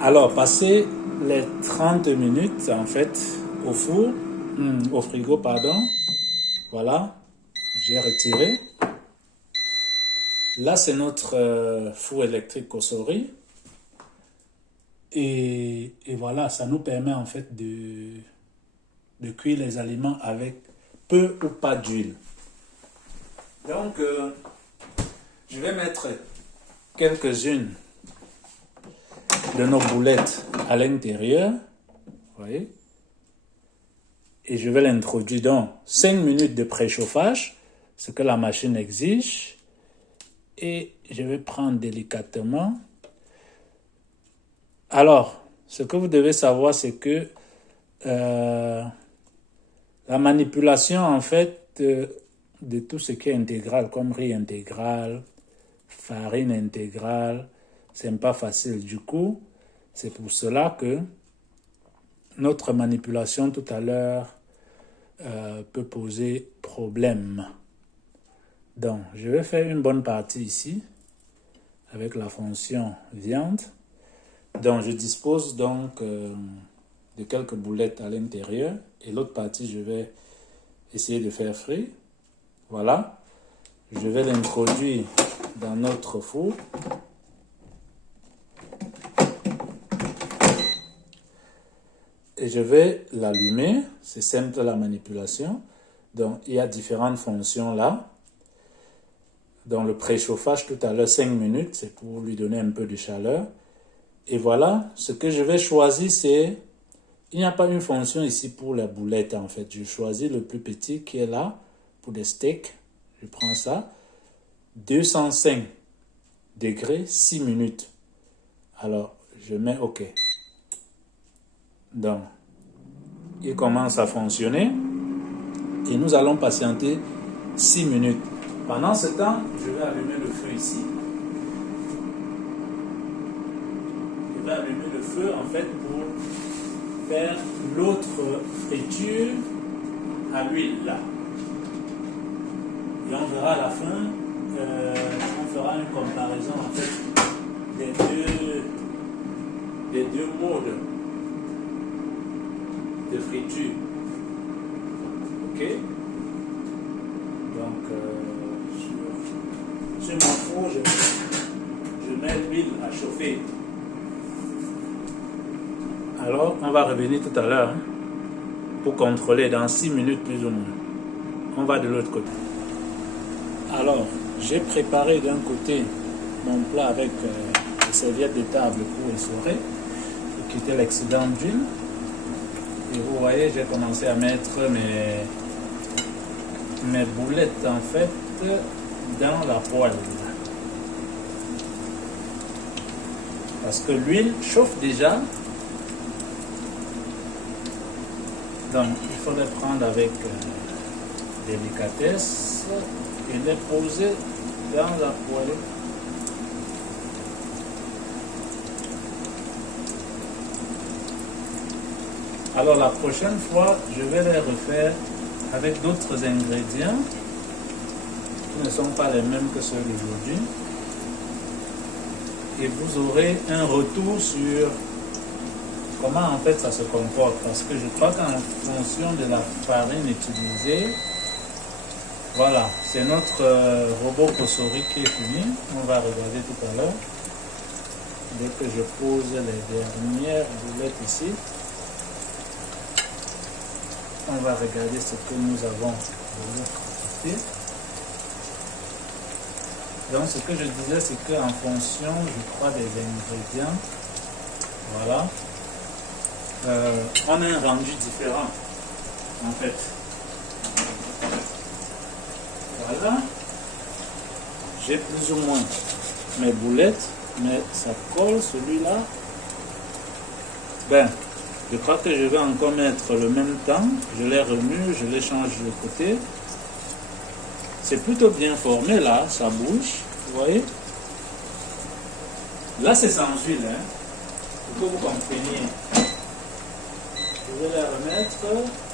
Alors, passé les 30 minutes, en fait, au frigo, pardon, voilà, j'ai retiré. Là, c'est notre four électrique Cosori. Et voilà, ça nous permet en fait de cuire les aliments avec peu ou pas d'huile. Donc, je vais mettre quelques-unes de nos boulettes à l'intérieur. Vous voyez? Et je vais l'introduire dans 5 minutes de préchauffage, ce que la machine exige. Et je vais prendre délicatement. Alors, ce que vous devez savoir, c'est que la manipulation, en fait, de tout ce qui est intégral, comme riz intégral, farine intégrale, c'est pas facile. Du coup, c'est pour cela que notre manipulation tout à l'heure peut poser problème. Donc, je vais faire une bonne partie ici avec la fonction viande. Donc, je dispose donc de quelques boulettes à l'intérieur et l'autre partie, je vais essayer de faire frire. Voilà. Je vais l'introduire dans notre four. Et je vais l'allumer. C'est simple la manipulation. Donc, il y a différentes fonctions là. Dans le préchauffage tout à l'heure, 5 minutes, c'est pour lui donner un peu de chaleur. Et voilà, ce que je vais choisir, c'est... Il n'y a pas une fonction ici pour la boulette, en fait. Je choisis le plus petit qui est là, pour des steaks. Je prends ça. 205 degrés, 6 minutes. Alors, je mets OK. Donc, il commence à fonctionner. Et nous allons patienter 6 minutes. Pendant ce temps, je vais allumer le feu ici. Je vais allumer le feu en fait pour faire l'autre friture à l'huile là. Et on verra à la fin, on fera une comparaison en fait des deux modes de friture. Ok? Donc, sur mon four, je mets l'huile à chauffer. Alors, on va revenir tout à l'heure pour contrôler dans 6 minutes plus ou moins. On va de l'autre côté. Alors, j'ai préparé d'un côté mon plat avec des serviettes de table pour essorer, pour quitter l'excédent d'huile. Et vous voyez, j'ai commencé à mettre mes boulettes en fait dans la poêle. Parce que l'huile chauffe déjà. Donc, il faut les prendre avec délicatesse et les poser dans la poêle. Alors, la prochaine fois, je vais les refaire avec d'autres ingrédients qui ne sont pas les mêmes que ceux d'aujourd'hui. Et vous aurez un retour sur comment en fait ça se comporte, parce que je crois qu'en fonction de la farine utilisée, voilà, c'est notre robot Cosori qui est fini. On va regarder tout à l'heure. Dès que je pose les dernières boulettes ici, on va regarder ce que nous avons de l'autre côté. Donc ce que je disais, c'est qu'en fonction, je crois, des ingrédients, voilà, on a un rendu différent, en fait. Voilà. J'ai plus ou moins mes boulettes, mais ça colle celui-là. Ben, je crois que je vais encore mettre le même temps. Je les remue, je les change de côté. C'est plutôt bien formé là, ça bouge, vous voyez. Là c'est sans huile, hein, pour que vous compreniez. Je vais les remettre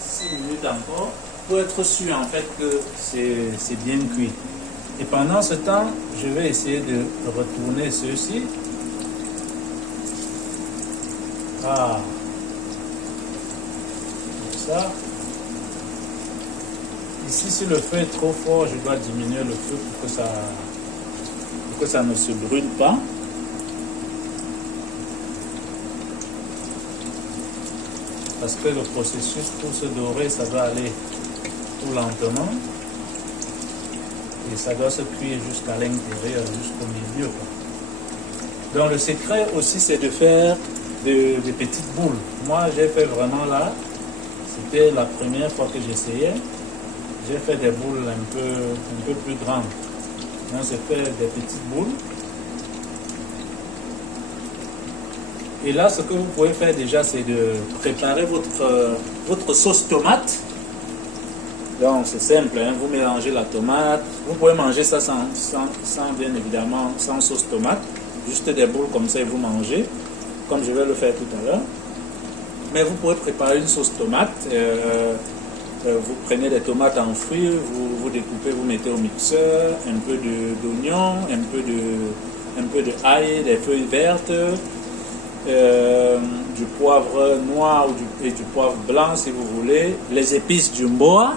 6 minutes encore pour être sûr en fait que c'est bien cuit. Et pendant ce temps, je vais essayer de retourner ceux-ci. Ah, comme ça. Ici, si le feu est trop fort, je dois diminuer le feu pour que ça ne se brûle pas. Parce que le processus pour se dorer, ça doit aller tout lentement. Et ça doit se cuire jusqu'à l'intérieur, jusqu'au milieu. Donc le secret aussi, c'est de faire des petites boules. Moi, j'ai fait vraiment là, c'était la première fois que j'essayais. J'ai fait des boules un peu plus grandes. Donc j'ai fait des petites boules. Et là, ce que vous pouvez faire déjà, c'est de préparer votre sauce tomate. Donc c'est simple, hein? Vous mélangez la tomate. Vous pouvez manger ça sans bien évidemment, sans sauce tomate. Juste des boules comme ça et vous mangez, comme je vais le faire tout à l'heure. Mais vous pouvez préparer une sauce tomate. Vous prenez des tomates en fruits, vous découpez, vous mettez au mixeur, un peu d'oignon, un peu de ail, des feuilles vertes, du poivre noir et du poivre blanc si vous voulez, les épices jumboa,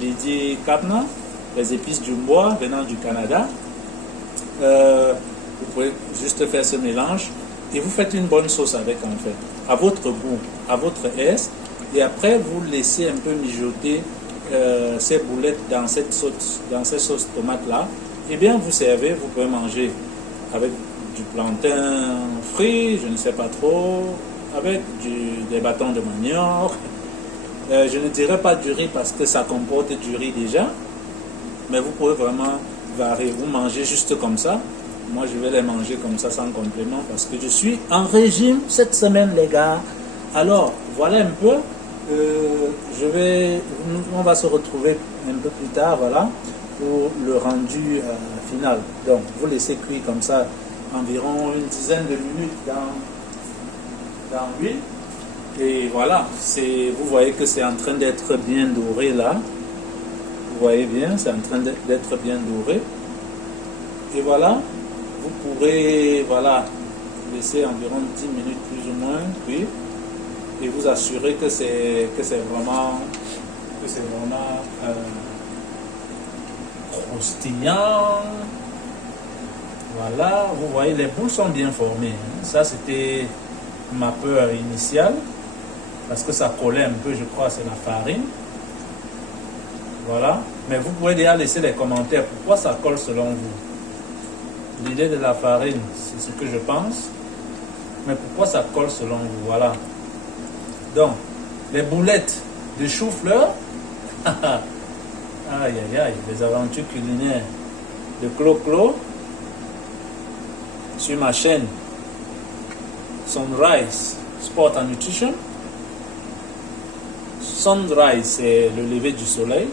Lydie Kapna, les épices jumboa venant du Canada. Vous pouvez juste faire ce mélange et vous faites une bonne sauce avec en fait, à votre goût, à votre aise. Et après, vous laissez un peu mijoter ces boulettes dans cette sauce tomate-là. Et bien, vous servez, vous pouvez manger avec du plantain frit, je ne sais pas trop, avec des bâtons de manioc. Je ne dirais pas du riz parce que ça comporte du riz déjà. Mais vous pouvez vraiment varier. Vous mangez juste comme ça. Moi, je vais les manger comme ça sans complément parce que je suis en régime cette semaine, les gars. Alors, voilà un peu. On va se retrouver un peu plus tard, voilà, pour le rendu final. Donc, vous laissez cuire comme ça environ une dizaine de minutes dans l'huile. Et voilà, vous voyez que c'est en train d'être bien doré là. Vous voyez bien, c'est en train d'être bien doré. Et voilà, vous pourrez, voilà, laisser environ 10 minutes plus ou moins cuire. Et vous assurer que c'est vraiment croustillant. Voilà, vous voyez, les boules sont bien formées. Hein. Ça, c'était ma peur initiale, parce que ça collait un peu, je crois, c'est la farine. Voilà, mais vous pouvez déjà laisser les commentaires. Pourquoi ça colle selon vous? L'idée de la farine, c'est ce que je pense. Mais pourquoi ça colle selon vous? Voilà. Donc, les boulettes de chou-fleur, aïe aïe aïe, les aventures culinaires de Clo-Clo sur ma chaîne Sunrise Sport and Nutrition. Sunrise, c'est le lever du soleil.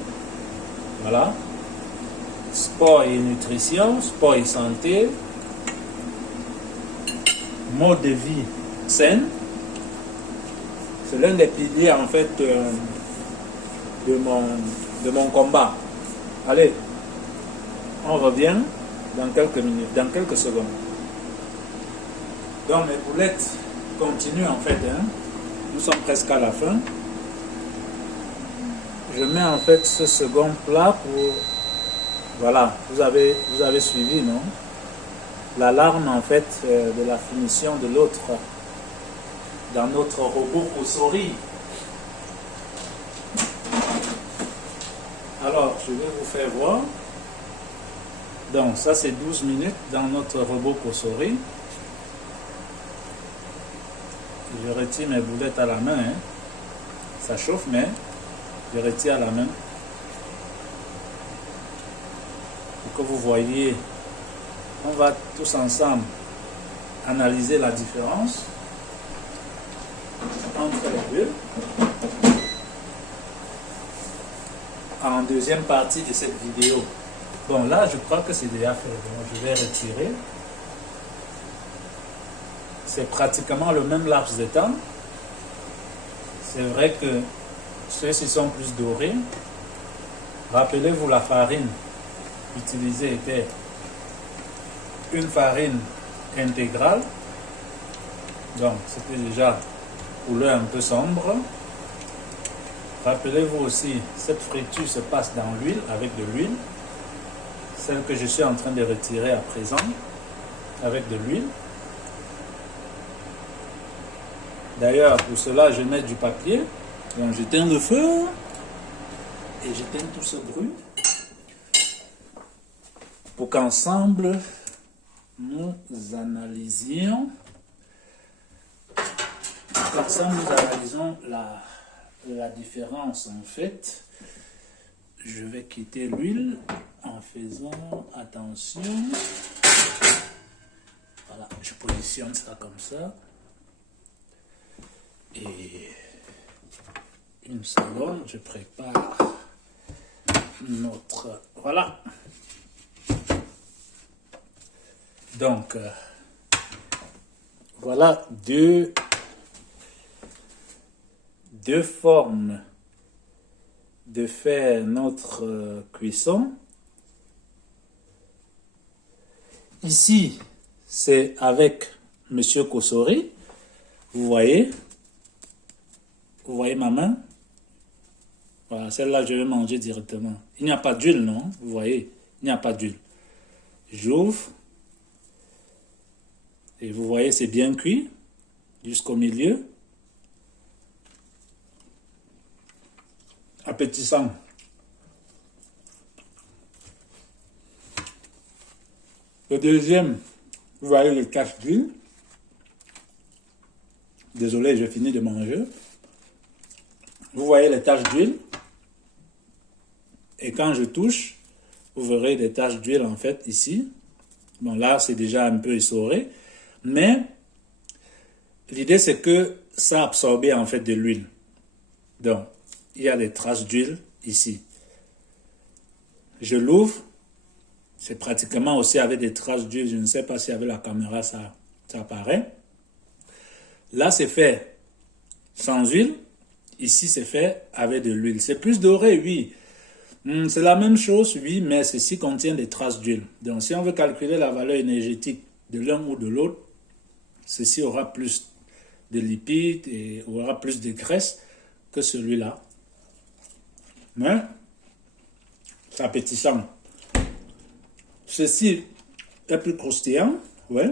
Voilà. Sport et nutrition, sport et santé, mode de vie saine. C'est l'un des piliers en fait de mon combat. Allez, on revient dans quelques minutes, dans quelques secondes. Donc mes boulettes continuent en fait. Hein. Nous sommes presque à la fin. Je mets en fait ce second plat pour... Voilà, vous avez suivi, non? L'alarme en fait de la finition de l'autre. Dans notre robot Kosori. Alors, je vais vous faire voir. Donc, ça c'est 12 minutes dans notre robot Kosori. Je retire mes boulettes à la main. Hein. Ça chauffe, mais je retire à la main. Pour que vous voyez, on va tous ensemble analyser la différence entre les deux en deuxième partie de cette vidéo. Bon, là je crois que c'est déjà fait, donc je vais retirer. C'est pratiquement le même laps de temps. C'est vrai que ceux-ci sont plus dorés. Rappelez-vous, la farine utilisée était une farine intégrale. Donc, c'était déjà couleur un peu sombre. Rappelez-vous aussi, cette friture se passe dans l'huile, avec de l'huile. Celle que je suis en train de retirer à présent, avec de l'huile. D'ailleurs, pour cela, je mets du papier. Donc, j'éteins le feu et j'éteins tout ce bruit pour qu'ensemble, nous analysions. Ensemble, nous analysons la différence en fait. Je vais quitter l'huile en faisant attention. Voilà, je positionne ça comme ça. Et une seconde, je prépare notre... Voilà. Donc, voilà deux formes de faire notre cuisson. Ici, c'est avec Monsieur Kosori. Vous voyez ma main? Voilà, celle-là, je vais manger directement. Il n'y a pas d'huile, non? Vous voyez? Il n'y a pas d'huile. J'ouvre. Et vous voyez, c'est bien cuit jusqu'au milieu. Appétissant. Le deuxième, vous voyez le tache d'huile. Désolé, je finis de manger. Vous voyez les taches d'huile. Et quand je touche, vous verrez des taches d'huile en fait ici. Bon, là, c'est déjà un peu essoré. Mais l'idée, c'est que ça a absorbé en fait de l'huile. Donc, il y a des traces d'huile ici. Je l'ouvre. C'est pratiquement aussi avec des traces d'huile. Je ne sais pas si avec la caméra ça apparaît. Là, c'est fait sans huile. Ici, c'est fait avec de l'huile. C'est plus doré, oui. C'est la même chose, oui, mais ceci contient des traces d'huile. Donc, si on veut calculer la valeur énergétique de l'un ou de l'autre, ceci aura plus de lipides et aura plus de graisse que celui-là. Mais, c'est appétissant. Ceci est plus croustillant, ouais,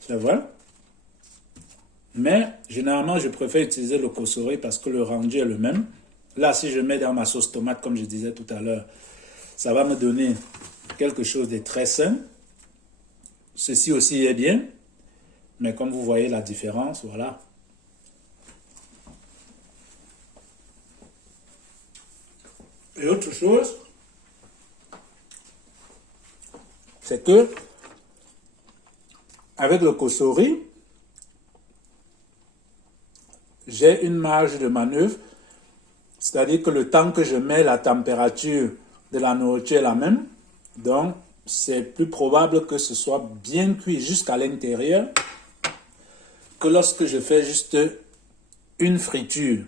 c'est vrai. Mais, généralement, je préfère utiliser le Kosori parce que le rendu est le même. Là, si je mets dans ma sauce tomate, comme je disais tout à l'heure, ça va me donner quelque chose de très sain. Ceci aussi est bien. Mais comme vous voyez la différence, voilà. Et autre chose, c'est que avec le Kosori, j'ai une marge de manœuvre, c'est-à-dire que le temps que je mets, la température de la nourriture est la même. Donc, c'est plus probable que ce soit bien cuit jusqu'à l'intérieur que lorsque je fais juste une friture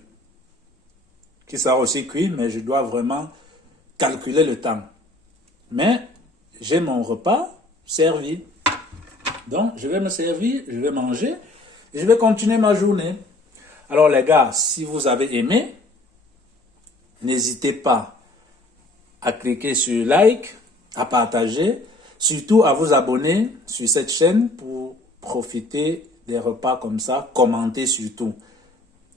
qui sera aussi cuit, mais je dois vraiment calculer le temps. Mais j'ai mon repas servi. Donc, je vais me servir, je vais manger et je vais continuer ma journée. Alors les gars, si vous avez aimé, n'hésitez pas à cliquer sur like, à partager, surtout à vous abonner sur cette chaîne pour profiter des repas comme ça, commentez surtout.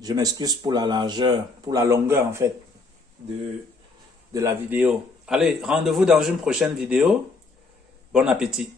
Je m'excuse pour la largeur, pour la longueur en fait de la vidéo. Allez, rendez-vous dans une prochaine vidéo. Bon appétit.